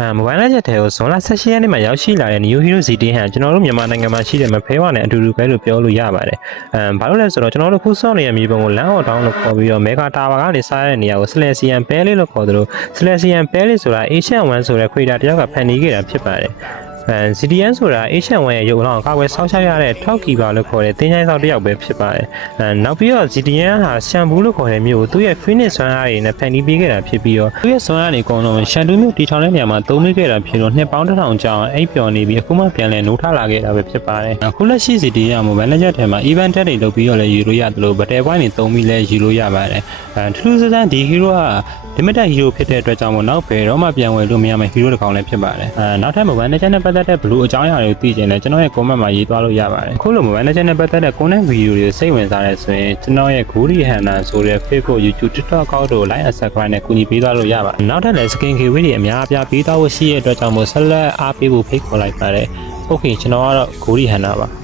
အဲမိုဘိုင်းလက်ချက်ထဲကိုဇွန်လ16ရက်နေ့မှာရောက်ရှိလာတဲ့ New Hero ZT ဟန်ကျွန်တော်တို့မြန်မာနိုင်ငံမှာရှိတဲ့မဖဲဝါနဲ့အတူတူပဲလို့ပြောလို့ရပါတယ်။အဲဘာလို့လဲဆိုတော့ကျွန်တော်တို့ခုစောင့်နေတဲ့မြေပုံကိုလမ်းအော်တောင်းလို့ခေါ်ပြီးတော့မေဂါတာဝါကနေစားတဲ့နေရာကို Celestian ပဲလေးလို့ခေါ်သလို Celestian ပဲလေးဆိုတာ Asian 1ဆိုတဲ့ creator တယောက်ကဖန်တီးခဲ့တာဖြစ်ပါတယ်။အဲ CDN ဆိုတာ Asian 1ရဲ့ရုပ်အလောင်းကိုကာကွယ်ဆောက်ရှောက်ရတဲ့ထောက် keeper လို့ခေါ်တဲ့တင်းချိုင်းဆောင်တစ်ယောက်ပဲဖြစ်ပါတယ်။အဲနောက်ပြီးတော့ CDN ဟာ Shampoo လို့ခေါ်တဲ့မျိုးကိုသူ့ရဲ့ Phoenix ဆွမ်းအားတွေနဲ့ဖန်တီးပေးခဲ့တာဖြစ်ပြီးတော့သူ့ရဲ့ဆွမ်းအားတွေအကုန်လုံး Shampoo မျိုးတီထောင်တဲ့နေရာမှာသုံးမိခဲ့တာဖြစ်လို့နှစ်ပေါင်းတစ်ထောင်ကျော်အိပ်ပျော်နေပြီးအခုမှပြန်လဲနိုးထလာခဲ့တာပဲဖြစ်ပါတယ်။အခုလက်ရှိ CDN မိုဘိုင်းလက်ချက်ထဲမှာ event တက်တွေလုပ်ပြီးတော့လည်းယူလို့ရတယ်လို့ battle point တွေသုံးပြီးလဲယူလို့ရပါတယ်။အဲထူးထူးဆန်းဆန်းဒီ hero က limited hero ဖြစ်တဲ့အတွက်ကြောင့်မို့နောက်ဘယ်တော့မှပြန်ဝယ်လို့မရမယ့် hero တစ်ကောင်လည်းဖြစ်ပါတယ်။အဲနောက်ထပ် mobile legend နဲ့ပတ်သက်တဲ့ blue အကြောင်းအရာတွေကိုသိချင်တယ်ကျွန်တော်ရဲ့ comment မှာရေးသွားလို့ရပါတယ်။အခုလို mobile legend နဲ့ပတ်သက်တဲ့ content video တွေစိတ်ဝင်စားတဲ့ဆိုရင်ကျွန်တော်ရဲ့ Guri Hana ဆိုတဲ့ Facebook YouTube TikTok account တို့ like and subscribe နဲ့ကူညီပေးသွားလို့ရပါတယ်။နောက်ထပ်လည်း skin giveaway တွေအများအပြားပေးသွားဖို့ရှိတဲ့အတွက်ကြောင့်မို့ဆက်လက်အားပေးဖို့ဖိတ်ခေါ်လိုက်ပါတယ်။ Okay ကျွန်တော်ကတော့ Guri Hana ပါ။